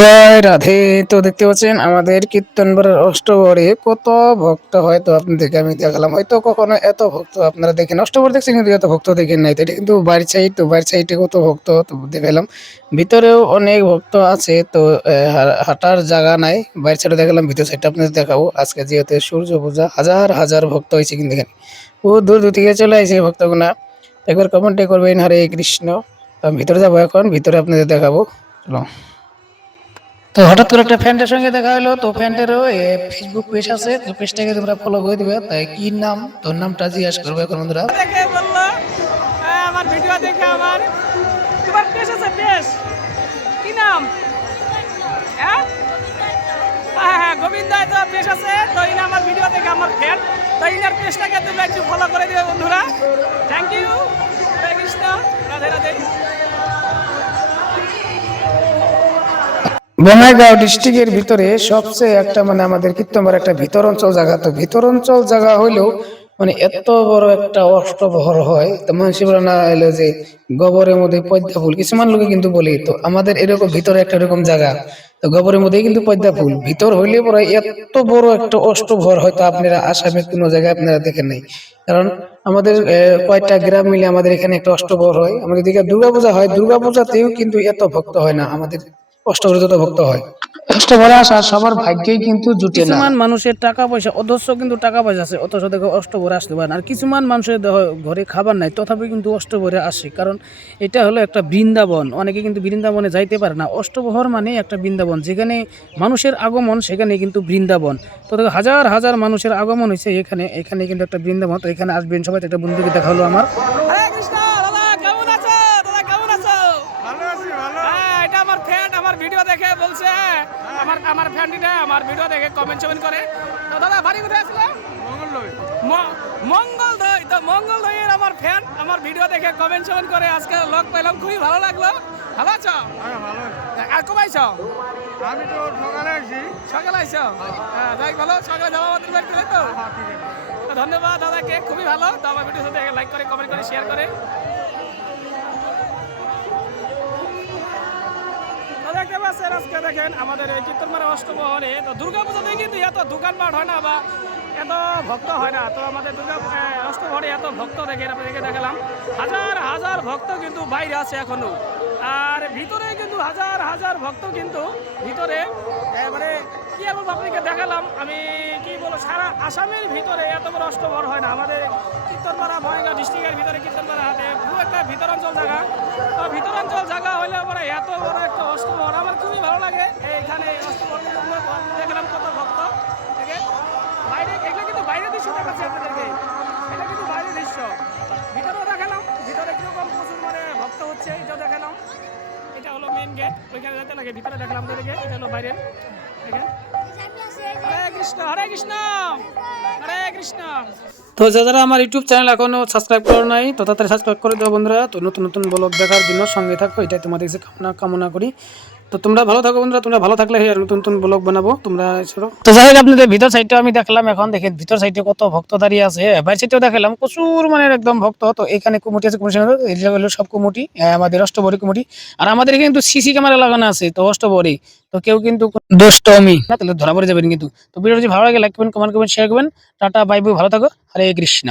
জয় রাধে। তো দেখতে পাচ্ছেন আমাদের কীর্তনবাড়ির অষ্টবরে কত ভক্ত, হয়তো আপনাদেরকে আমি দেখালাম, হয়তো কখনো এত ভক্ত আপনারা দেখেন, অষ্টবর দেখছেন কিন্তু এত ভক্ত দেখেন নাই। তো এটা কিন্তু বাড়ির সাইড, তো বাড়ির সাইডে কত ভক্ত তো দেখালাম, ভিতরেও অনেক ভক্ত আছে। তো হাঁটার জায়গা নাই, বাইরের সাইডে দেখালাম, ভিতর সাইডটা আপনাদের দেখাবো। আজকে যেহেতু সূর্য পূজা, হাজার হাজার ভক্ত হয়েছে কিন্তু এখানে, ও দূর দূর থেকে চলে আসে ভক্তগুনা। একবার কমেন্টে করবেন হরে কৃষ্ণ। তো আমি ভিতরে যাবো, এখন ভিতরে আপনাদের দেখাবো, চলো। তো হঠাৎ করে একটা ফ্রেন্ডের সঙ্গে দেখা হলো, তো ফ্রেন্ডেরও ফেসবুক পেজ আছে, তো পেজটাকে তোমরা ফলো করে দিবে। তাই কি নাম, তোর নামটা জিজ্ঞাসা করবে এখন বন্ধুরা। দেখে বললো আমার ভিডিও দেখে, আমার তোমার পেজ আছে, পেজ কি নাম? হ্যাঁ হ্যাঁ, গোবিন্দ তো পেজ আছে। তো ইনি আমার ভিডিও দেখে আমার ফ্রেন্ড, তো ইনার পেজটাকে তোমরা একটু ফলো করে দিবে বন্ধুরা। Thank you. হরে কৃষ্ণ, রাধে রাধে। বঙ্গাইগাঁও ডিস্ট্রিক্টের ভিতরে সবচেয়ে একটা আমাদের কীর্তনবার একটা ভিতর অঞ্চল জায়গা। তো ভিতর অঞ্চল জায়গা হইলেও এত বড় একটা অষ্টপ্রহর হয়, তো মানুষের বলে না এলো যে গোবরের মধ্যে পদ্মা ফুল, কিছুমান লোকে কিন্তু বলে। তো আমাদের এরকম ভিতরে একটা এরকম জায়গা, তো গোবরের মধ্যে কিন্তু পদ্মা ফুল ভিতর হইলে পরে এত বড় একটা অষ্টপ্রহর হয়তো আপনারা আসামে কোনো জায়গায় আপনারা দেখেন নাই। কারণ আমাদের কয়েকটা গ্রাম মিলে আমাদের এখানে একটা অষ্টপ্রহর হয়। আমাদের দিকে দুর্গাপূজা হয়, দুর্গাপূজাতেও কিন্তু এত ভক্ত হয় না, আমাদের অষ্টপ্রহরে যত ভক্ত হয়। অষ্টপ্রহরে আসা সবার ভাগ্যেই কিন্তু জুটে না। কিছুমান মানুষের টাকা পয়সা, অথচ কিন্তু টাকা পয়সা আছে, অথচ দেখো অষ্টপ্রহরে আসতে পারে না। আর কিছুমান মানুষের ঘরে খাবার নাই, তথাপি কিন্তু অষ্টপ্রহরে আসে, কারণ এটা হলো একটা বৃন্দাবন। অনেকে কিন্তু বৃন্দাবনে যাইতে পারে না। অষ্টপ্রহর মানে একটা বৃন্দাবন, যেখানে মানুষের আগমন, সেখানে কিন্তু বৃন্দাবন। তো দেখো হাজার হাজার মানুষের আগমন হয়েছে এখানে, এখানে কিন্তু একটা বৃন্দাবন। তো এখানে আসবেন সবাই। একটা বন্ধুকে দেখা হলো আমার। হরে কৃষ্ণ, দাদা কেমন আছো? দাদা কেমন আছো? ভালো আছি, ভালো। হ্যাঁ, এটা আমার ফ্রেন্ড, আমার ভিডিও দেখে বলছে, আমার ফ্রেন্ডটা আমার ভিডিও দেখে কমেন্ট করে। তো দাদা বাড়ি কোথায় আসলে? মঙ্গলদৈ। তো মঙ্গলদৈয়ের আমার ফ্যান আমার ভিডিও দেখে কমেন্ট করে, আজকে লগ পেলাম, খুবই ভালো লাগলো। ভালো আছো? হ্যাঁ, ভালো। আর কবে আইছো? আমি তো সকালে আসি। সকালে আইছো? হ্যাঁ, যাই ভালো। সকালে যাওয়া আমাদের বাড়িতে, তাই তো? হ্যাঁ, ঠিক আছে। তো ধন্যবাদ দাদাকে, খুবই ভালো। তো আমার ভিডিও সাথে লাইক করে, কমেন্ট করে, শেয়ার করে। দেখতে পাচ্ছেন আজকে দেখেন আমাদের এই কীর্তনবাড়ি অষ্টপ্রহরে, তো দুর্গাপূজাতে কিন্তু এত দোকানপাট হয় না বা এত ভক্ত হয় না। তো আমাদের অষ্টপ্রহরে এত ভক্ত দেখেন, আপনাদেরকে দেখালাম, হাজার হাজার ভক্ত কিন্তু বাইরে আছে এখনো। আর ভিতরে কিন্তু হাজার হাজার ভক্ত কিন্তু ভিতরে, মানে কি বলবো আপনাকে দেখালাম আমি, কি বলবো, সারা আসামের ভিতরে এত বড় অষ্টপ্রহর হয় না। আমাদের কীর্তনপাড়া বঙ্গাইগাঁও ডিস্ট্রিক্টের ভিতরে কীর্তনপাড়া হাতে খুব একটা ভিতরাঞ্চল জায়গা। তো ভিতরাঞ্চল জায়গা হলে পরে এত বড় একটা অষ্টপ্রহর আমার খুবই ভালো লাগে। এইখানে অষ্টপ্রহর দেখলাম কত ভক্ত থেকে বাইরে, এগুলো কিন্তু বাইরের দৃশ্য দেখাচ্ছে আপনাদেরকে, এটা কিন্তু বাইরের দৃশ্য। ভিতরেও দেখালাম, ভিতরে কিরকম প্রচুর ভক্ত হচ্ছে, এটাও দেখালাম। এটা হলো মেইন গেট, ওইখানে যেতে লাগে। ভিতরে দেখালাম আপনাদেরকে, এটা হলো বাইরের। দেখেন, হরে কৃষ্ণ, হরে কৃষ্ণ, হরে কৃষ্ণ। তো যারা আমার ইউটিউব চ্যানেল এখনো সাবস্ক্রাইব করো নাই, তো তাড়াতাড়ি সাবস্ক্রাইব করে দাও বন্ধুরা। তো নতুন নতুন ব্লগ দেখার জন্য সঙ্গে থাকো, এটাই তোমাদের কামনা করি। তো তোমরা ভালো থাকো বন্ধুরা, তোমরা ভালো থাকলে নতুন নতুন ব্লগ বানাবো তোমরা। তো যাই হোক, আপনাদের ভিতর সাইডটা আমি দেখলাম, এখন দেখেন ভিতর সাইডে কত ভক্ত দাঁড়িয়ে আছে। বাইরে সাইডটাও দেখালাম প্রচুর একদম ভক্ত। তো এখানে কমিটি আছে, কমিটি হলো সব কমিটি, আমাদের অষ্টবরী কমিটি। আর আমাদের এখানে কিন্তু সিসি ক্যামেরা লাগানো আছে, তো অষ্টবরী। তো কেউ কিন্তু দুষ্টমি না, তাহলে ধরা পড়ে যাবেন কিন্তু। তো ভিডিও যদি ভালো লাগে লাইক করবেন, কমেন্ট করবেন, শেয়ার করবেন। টাটা, বাই বাই, ভালো থাকো, হরে কৃষ্ণ।